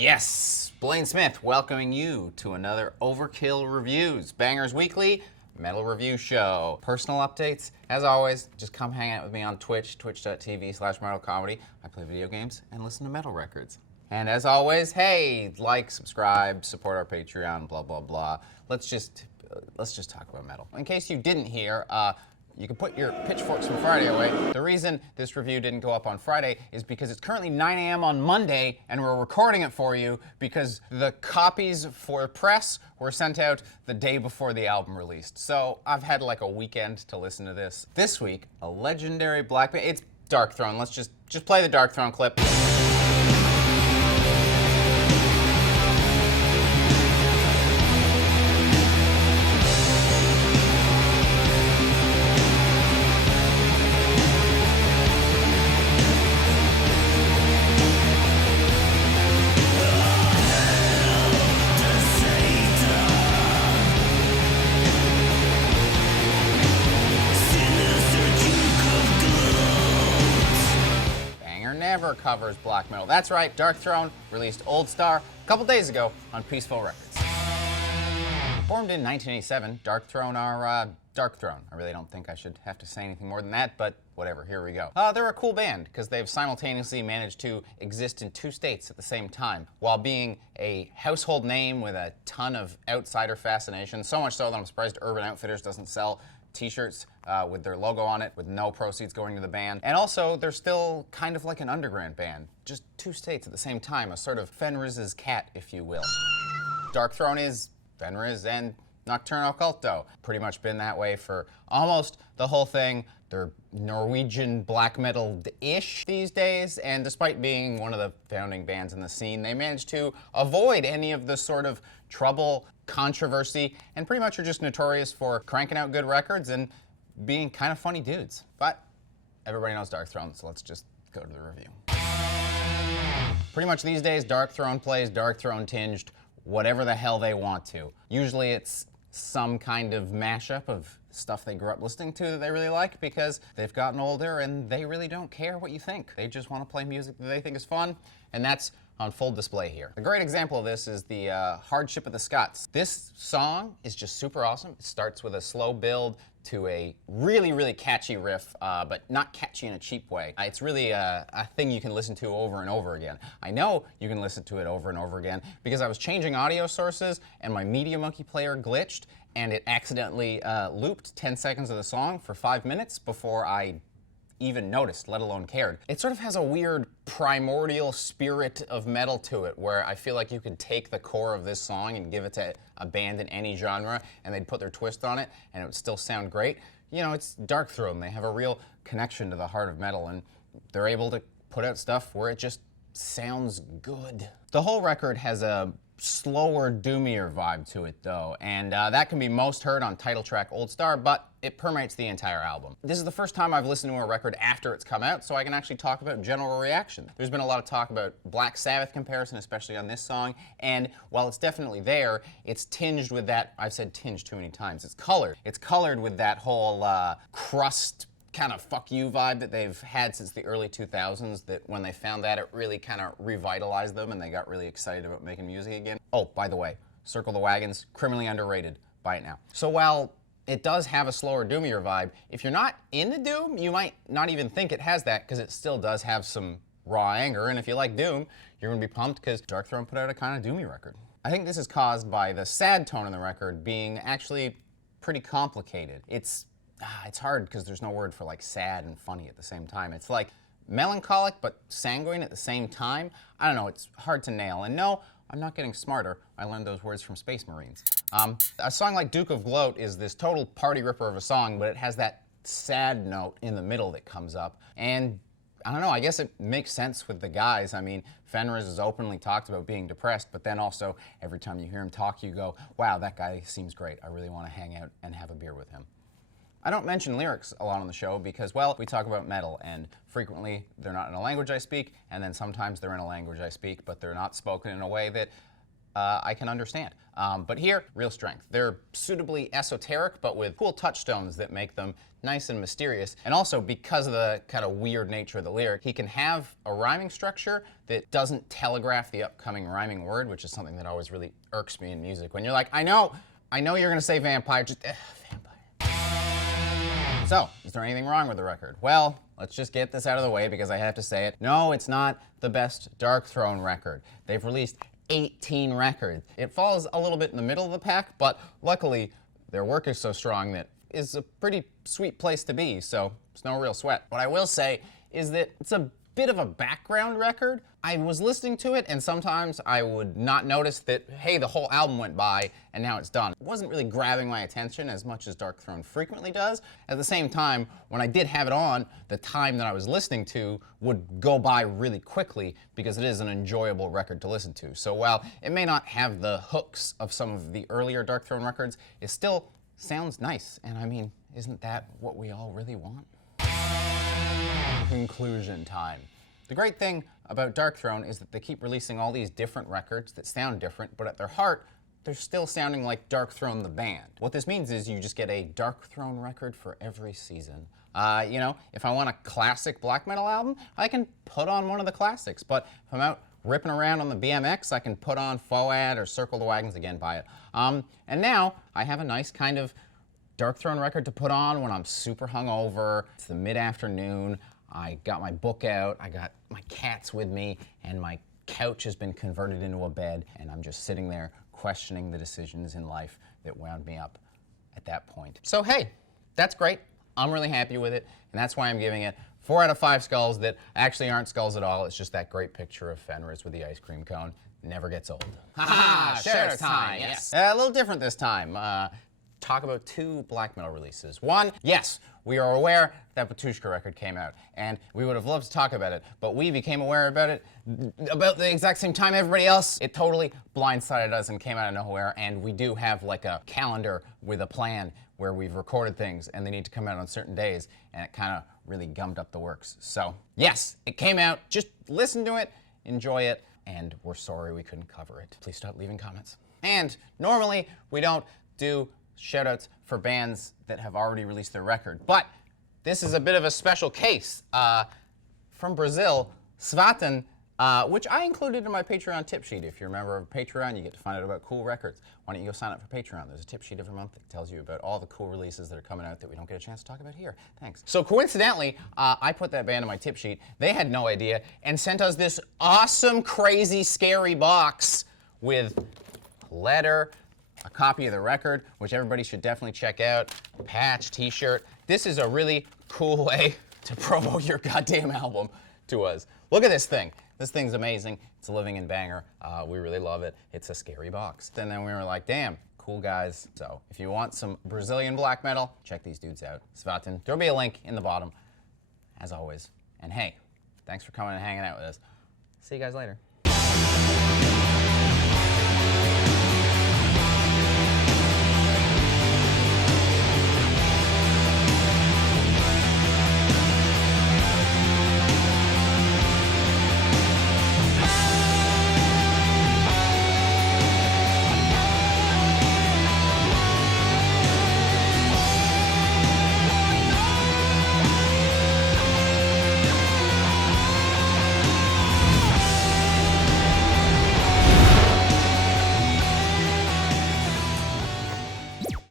Yes, Blaine Smith welcoming you to another Overkill Reviews, Bangers Weekly metal review show. Personal updates, as always, just come hang out with me on Twitch, twitch.tv/metalcomedy. I play video games and listen to metal records. And as always, hey, like, subscribe, support our Patreon, blah, blah, blah. Let's just talk about metal. In case you didn't hear, you can put your pitchforks from Friday away. The reason this review didn't go up on Friday is because it's currently 9 a.m. on Monday, and we're recording it for you because the copies for press were sent out the day before the album released. So I've had like a weekend to listen to this. This week, a legendary black band. It's DARKTHRONE. Let's just play the DARKTHRONE clip. Never covers black metal. That's right, DARKTHRONE released Old Star a couple days ago on Peaceville Records. Formed in 1987, DARKTHRONE are DARKTHRONE. I really don't think I should have to say anything more than that, but whatever, here we go. They're a cool band because they've simultaneously managed to exist in 2 states at the same time while being a household name with a ton of outsider fascination, so much so that I'm surprised Urban Outfitters doesn't sell t-shirts with their logo on it, with no proceeds going to the band. And also, they're still kind of like an underground band. Just 2 states at the same time, a sort of Fenriz's cat, if you will. DARKTHRONE is Fenriz and Nocturno Culto. Pretty much been that way for almost the whole thing. They're Norwegian black metal-ish these days, and despite being one of the founding bands in the scene, they managed to avoid any of the sort of trouble, controversy, and pretty much are just notorious for cranking out good records and being kind of funny dudes. But everybody knows DARKTHRONE, so let's just go to the review. Pretty much these days, DARKTHRONE plays DARKTHRONE tinged whatever the hell they want to. Usually it's some kind of mashup of stuff they grew up listening to that they really like because they've gotten older and they really don't care what you think. They just want to play music that they think is fun, and that's on full display here. A great example of this is the Hardship of the Scots. This song is just super awesome. It starts with a slow build to a really, really catchy riff, but not catchy in a cheap way. It's really a thing you can listen to over and over again. I know you can listen to it over and over again because I was changing audio sources and my Media Monkey player glitched and it accidentally looped 10 seconds of the song for 5 minutes before I even noticed, let alone cared. It sort of has a weird primordial spirit of metal to it where I feel like you could take the core of this song and give it to a band in any genre and they'd put their twist on it and it would still sound great. You know, it's DARKTHRONE. They have a real connection to the heart of metal and they're able to put out stuff where it just sounds good. The whole record has a slower, doomier vibe to it though, and that can be most heard on title track Old Star, but it permeates the entire album. This is the first time I've listened to a record after it's come out, so I can actually talk about general reaction. There's been a lot of talk about Black Sabbath comparison, especially on this song, and while it's definitely there, it's tinged with that, I've said tinged too many times, it's colored. It's colored with that whole crust kind of fuck you vibe that they've had since the early 2000s, that when they found that, it really kind of revitalized them and they got really excited about making music again. Oh, by the way, Circle the Wagons, criminally underrated. Buy it now. So while it does have a slower, doomier vibe, if you're not into doom, you might not even think it has that because it still does have some raw anger, and if you like doom, you're gonna be pumped because DARKTHRONE put out a kind of doomy record. I think this is caused by the sad tone in the record being actually pretty complicated. It's hard because there's no word for like sad and funny at the same time. It's like melancholic but sanguine at the same time. I don't know, it's hard to nail. And no, I'm not getting smarter. I learned those words from Space Marines. A song like Duke of Gloat is this total party ripper of a song, but it has that sad note in the middle that comes up. And I don't know, I guess it makes sense with the guys. I mean, Fenriz has openly talked about being depressed, but then also every time you hear him talk, you go, wow, that guy seems great. I really want to hang out and have a beer with him. I don't mention lyrics a lot on the show because, well, we talk about metal, and frequently they're not in a language I speak, and then sometimes they're in a language I speak, but they're not spoken in a way that I can understand. But here, real strength. They're suitably esoteric, but with cool touchstones that make them nice and mysterious. And also, because of the kind of weird nature of the lyric, he can have a rhyming structure that doesn't telegraph the upcoming rhyming word, which is something that always really irks me in music. When you're like, I know you're gonna say vampire, just vampire. So, is there anything wrong with the record? Well, let's just get this out of the way because I have to say it. No, it's not the best Darkthrone record. They've released 18 records. It falls a little bit in the middle of the pack, but luckily their work is so strong that it's a pretty sweet place to be, so it's no real sweat. What I will say is that it's a bit of a background record. I was listening to it and sometimes I would not notice that, hey, the whole album went by and now it's done. It wasn't really grabbing my attention as much as Darkthrone frequently does. At the same time, when I did have it on, the time that I was listening to would go by really quickly because it is an enjoyable record to listen to. So while it may not have the hooks of some of the earlier Darkthrone records, it still sounds nice. And I mean, isn't that what we all really want? Conclusion time. The great thing about Darkthrone is that they keep releasing all these different records that sound different, but at their heart, they're still sounding like Darkthrone the band. What this means is you just get a Darkthrone record for every season. You know, if I want a classic black metal album, I can put on one of the classics, but if I'm out ripping around on the BMX, I can put on Foad or Circle the Wagons again, buy it. And now I have a nice kind of Darkthrone record to put on when I'm super hungover. It's the mid-afternoon. I got my book out, I got my cats with me, and my couch has been converted into a bed, and I'm just sitting there questioning the decisions in life that wound me up at that point. So hey, that's great. I'm really happy with it, and that's why I'm giving it 4 out of 5 skulls that actually aren't skulls at all. It's just that great picture of Fenriz with the ice cream cone. Never gets old. Ha Shoutout time, yes. A little different this time. Talk about 2 black metal releases. One, yes, we are aware that Batushka record came out, and we would have loved to talk about it, but we became aware about it about the exact same time everybody else. It totally blindsided us and came out of nowhere, and we do have like a calendar with a plan where we've recorded things, and they need to come out on certain days, and it kind of really gummed up the works. So, yes, it came out. Just listen to it, enjoy it, and we're sorry we couldn't cover it. Please stop leaving comments. And normally, we don't do shoutouts for bands that have already released their record. But this is a bit of a special case. From Brazil, Svatan, which I included in my Patreon tip sheet. If you're a member of Patreon, you get to find out about cool records. Why don't you go sign up for Patreon? There's a tip sheet every month that tells you about all the cool releases that are coming out that we don't get a chance to talk about here. Thanks. So coincidentally, I put that band in my tip sheet. They had no idea and sent us this awesome, crazy, scary box with a letter, a copy of the record, which everybody should definitely check out, patch, t-shirt. This is a really cool way to promote your goddamn album to us. Look at this thing. This thing's amazing. It's a living in banger. We really love it. It's a scary box. And then we were like, damn, cool guys. So if you want some Brazilian black metal, check these dudes out. Svatan. There'll be a link in the bottom, as always. And hey, thanks for coming and hanging out with us. See you guys later.